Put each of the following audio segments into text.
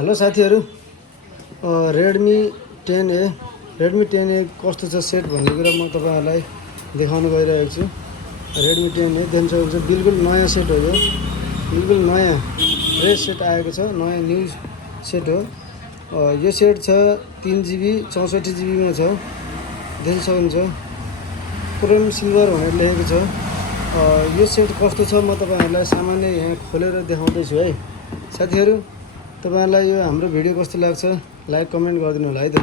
Hello साथीहरु Redmi 10A Redmi 10A कस्तो छ सेट भन्ने कुरा म तपाईहरुलाई देखाउन गइरहेको छु। Redmi 10A देख्नुहुन्छ बिल्कुल नयाँ सेट हो यो। बिल्कुल नयाँ फ्रेश सेट आएको छ, नयाँ न्यू सेट हो। यो सेट छ 3GB 64GB मा छ। देख्न सक्नुहुन्छ क्रोम सिल्भर भनेर लेखेको छ। यो सेट कस्तो छ म तपाईहरुलाई सामान्य यहाँ खोलेर देखाउँदै छु है। साथीहरु तपाईहरुलाई यो हाम्रो भिडियो कस्तो लाग्छ लाइक कमेन्ट गरिदिनु होला है त।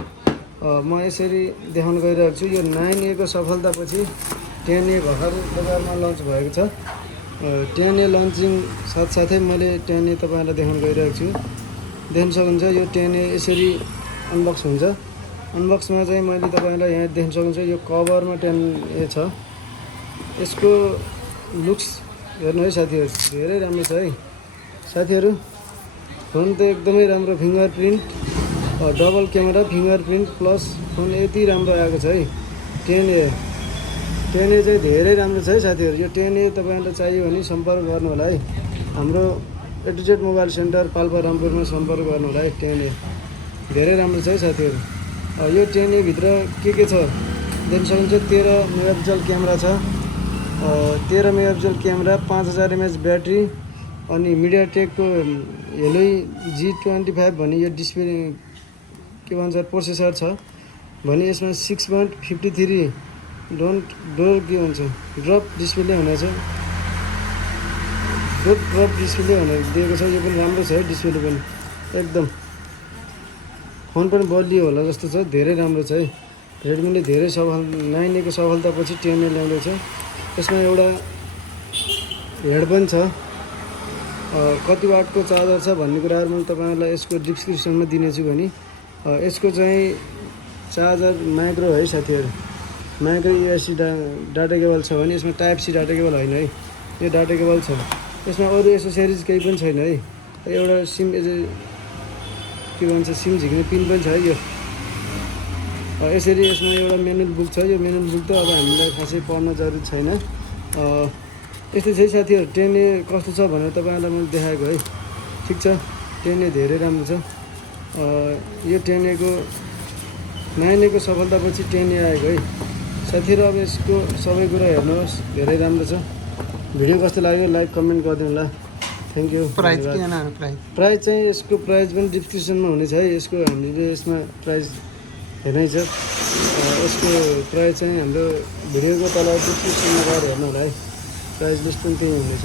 म यसरी देखाउन गइरहेको छु। यो 9A को सफलतापछि 10A भर्खर बजारमा लन्च भएको छ। 10A लन्चिङ साथसाथै मैले 10A तपाईहरुलाई देखाउन गइरहेको छु। देख्न सक्नुहुन्छ यो 10A यसरी अनबक्स हुन्छ। अनबक्समा चाहिँ मैले तपाईहरुलाई यहाँ देख्न सक्नुहुन्छ यो कभरमा 10A छ। यसको लुक्स हेर्नु है साथीहरु, धेरै राम्रो छ है। साथीहरु फोन त एकदमै राम्रो, fingerprint double camera fingerprint plus phone यति राम्रो आएको छ है। 10A चाहिँ धेरै राम्रो छ है साथीहरु। यो 10A तपाईहरुलाई चाहियो भने सम्पर्क गर्नु होला है। हाम्रो A to Z mobile centre Palpa रामपुरमा सम्पर्क गर्नु होला है। 10A धेरै राम्रो छ है साथीहरु। यो 10A भित्र के छ देख्न सक्नुहुन्छ 13 मेगापिक्सल क्यामेरा छ। 13 मेगापिक्सल क्यामेरा 5000 mAh ब्याट्री अनि मिडियाटेकको हेलोई G25 भन्ने यो डिस्प्ले के भन्छ प्रोसेसर छ भने यसमा 6.53 ड्रप डिस्प्ले हुनेछ। ड्रप डिस्प्ले भनेर दिएको छ। यो पनि राम्रो छ है डिस्प्ले पनि एकदम। फोन पनि बलियो होला जस्तो छ, धेरै राम्रो छ है। रेडमीले धेरै 9A को सफलतापछि 10A ल्याउँदै छ। यसमा एउटा हेड पनि छ। कति वाटको चार्जर छ भन्ने कुराहरु म तपाईहरुलाई यसको डिस्क्रिप्सनमा दिनेछु भने यसको चाहिँ चार्जर माइक्रो है साथीहरु। माइक्रो USB डाटा केबल छ भने यसमा टाइप सी डाटा केबल हैन है। यो डाटा केबल छ। यसमा अरु एसेसरिज केही पनि छैन है। एउटा सिम के भन्छ सिम झिक्ने पिन पनि छ है यो। यसरी यसमा एउटा म्यानुअल बुक छ। यो म्यानुअल बुक त अब हामीलाई खासै पढ्न जरुरी छैन। यस्तै छ साथीहरु। 10A कस्तो छ भनेर तपाईहरुलाई मैले देखाएको है। ठीक छ, 10A धेरै राम्रो छ। यो 10A को 9A को सफलतापछि 10A आएको है। साथीहरु अब यसको सबै कुरा हेर्नुहोस्, धेरै राम्रो छ। भिडियो कस्तो लाग्यो लाइक कमेन्ट गरिदिनु होला। Thank you. प्राइस के ना प्राइस चाहिँ यसको प्राइस पनि डिस्क्रिप्सनमा हुनेछ है। यसको हामीले यसमा प्राइस हेर्नै छ। यसको प्राइस चाहिँ हाम्रो भिडियोको तल डिस्क्रिप्सनमा गएर हेर्नु होला है। प्राइस लिस्ट पनि त्यही हुनेछ।